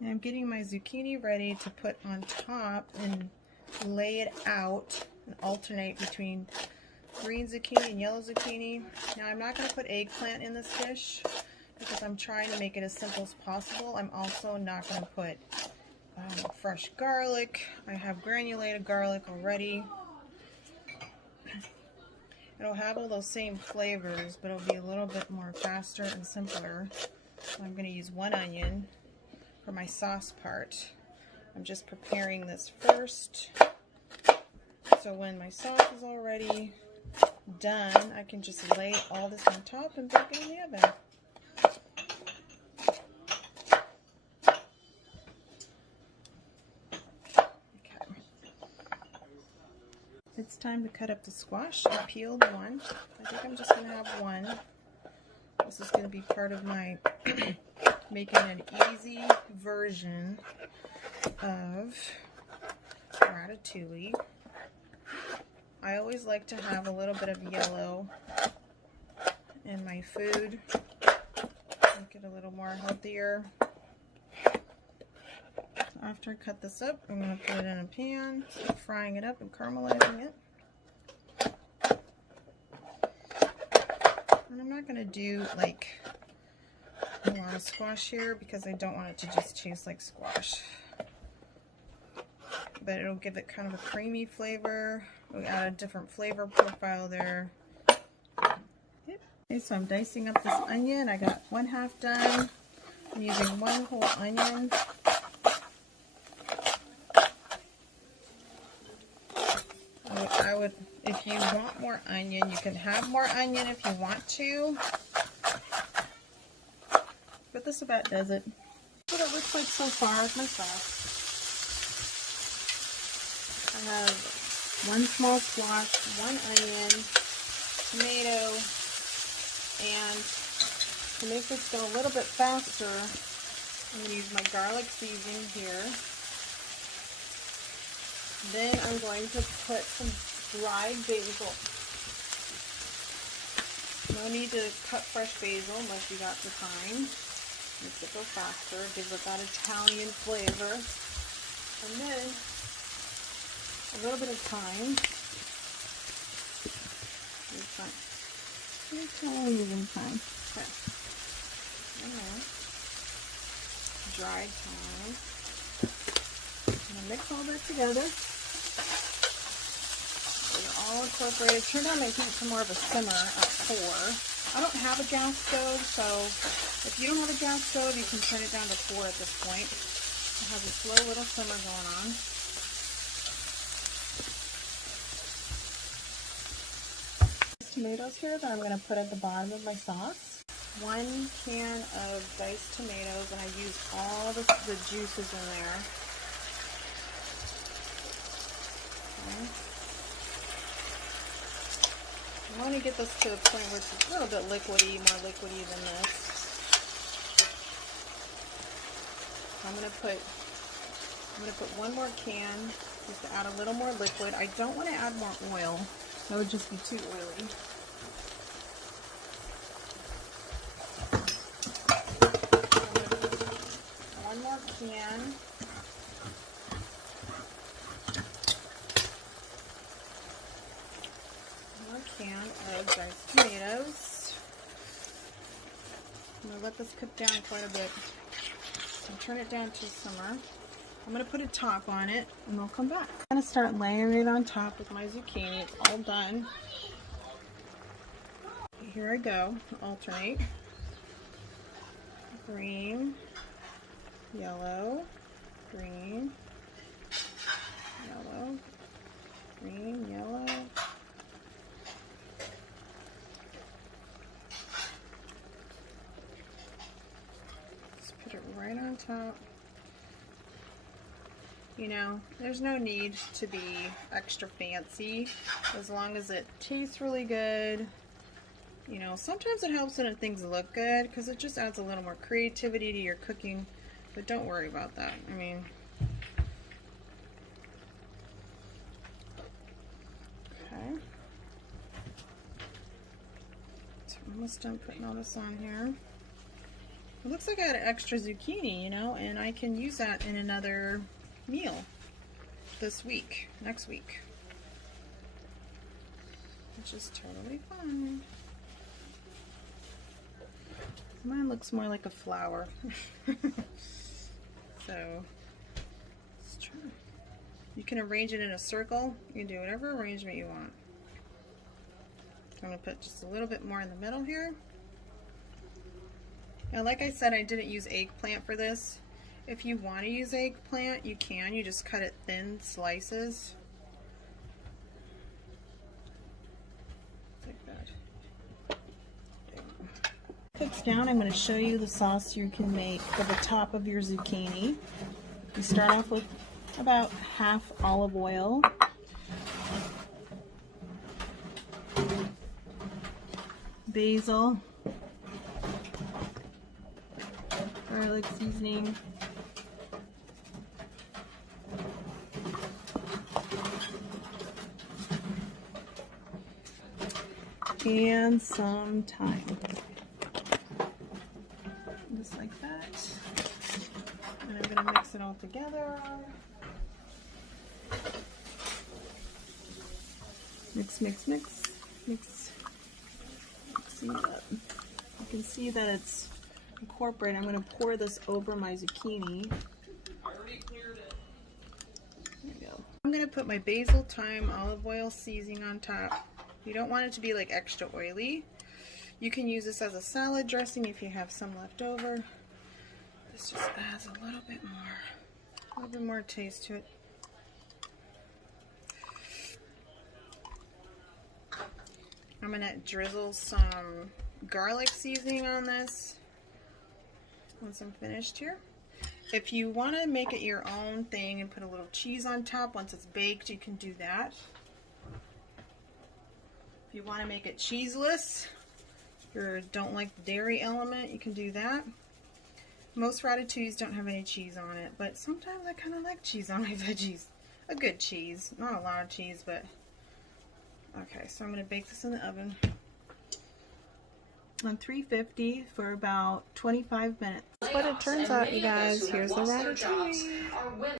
And I'm getting my zucchini ready to put on top and lay it out and alternate between green zucchini and yellow zucchini. Now I'm not going to put eggplant in this dish because I'm trying to make it as simple as possible. I'm also not going to put fresh garlic. I have granulated garlic already. It'll have all those same flavors, but it'll be a little bit more faster and simpler. So I'm going to use 1 onion for my sauce part. I'm just preparing this first. So when my sauce is already done, I can just lay all this on top and bake it in the oven. It's time to cut up the squash. I peeled one. I think I'm just going to have one. This is going to be part of my making an easy version of Ratatouille. I always like to have a little bit of yellow in my food. Make it a little more healthier. After I cut this up, I'm going to put it in a pan, start frying it up and caramelizing it. And I'm not going to do like a lot of squash here because I don't want it to just taste like squash. But it'll give it kind of a creamy flavor. We'll add a different flavor profile there. Okay, so I'm dicing up this onion. I got 1/2 done. I'm using 1 whole onion. If you want more onion, you can have more onion if you want to. But this about does it. What it looks like so far with my sauce. I have 1 small squash, 1 onion, tomato, and to make this go a little bit faster, I'm going to use my garlic seasoning here. Then I'm going to put some dried basil. No need to cut fresh basil unless you got the time. Makes it go faster, gives it that Italian flavor. And then a little bit of thyme. Using thyme. Okay. And then dried thyme. I'm going to mix all that together. All incorporated. Turn down my heat to more of a simmer at 4. I don't have a gas stove, so if you don't have a gas stove, you can turn it down to 4 at this point. It has a slow little simmer going on. Tomatoes here that I'm going to put at the bottom of my sauce. 1 can of diced tomatoes, and I use all the juices in there. Okay. I want to get this to a point where it's a little bit liquidy, more liquidy than this. I'm going to put 1 more can just to add a little more liquid. I don't want to add more oil. That would just be too oily. One more can. Can of diced tomatoes. I'm going to let this cook down quite a bit. I'll turn it down to simmer. I'm going to put a top on it and we'll come back. I'm going to start layering it on top with my zucchini. It's all done. Here I go. Alternate. Green, yellow, green, yellow, green, yellow. Put it right on top. You know, there's no need to be extra fancy as long as it tastes really good. You know, sometimes it helps when things look good because it just adds a little more creativity to your cooking, but don't worry about that. I mean, okay. So I'm almost done putting all this on here. It looks like I had an extra zucchini, you know, and I can use that in another meal this week, next week. Which is totally fine. Mine looks more like a flower. So, let's try. You can arrange it in a circle. You can do whatever arrangement you want. So I'm going to put just a little bit more in the middle here. Now, like I said, I didn't use eggplant for this. If you want to use eggplant, you can. You just cut it thin slices. Like that. Cooks down, I'm going to show you the sauce you can make for the top of your zucchini. You start off with about half olive oil. Basil. Garlic seasoning. And some thyme. Just like that. And I'm going to mix it all together. Mix, mix, mix. Mixing it up. You can see that it's incorporated. I'm going to pour this over my zucchini. There we go. I'm going to put my basil, thyme, olive oil seasoning on top. You don't want it to be like extra oily. You can use this as a salad dressing if you have some left over. This just adds a little bit more taste to it. I'm gonna drizzle some garlic seasoning on this once I'm finished here. If you want to make it your own thing and put a little cheese on top once it's baked, you can do that. If you want to make it cheeseless, or don't like the dairy element, you can do that. Most ratatouilles don't have any cheese on it, but sometimes I kind of like cheese on my veggies. A good cheese, not a lot of cheese, but okay. So I'm going to bake this in the oven on 350 for about 25 minutes. That's what it turns out, you guys. Here's the ratatouille.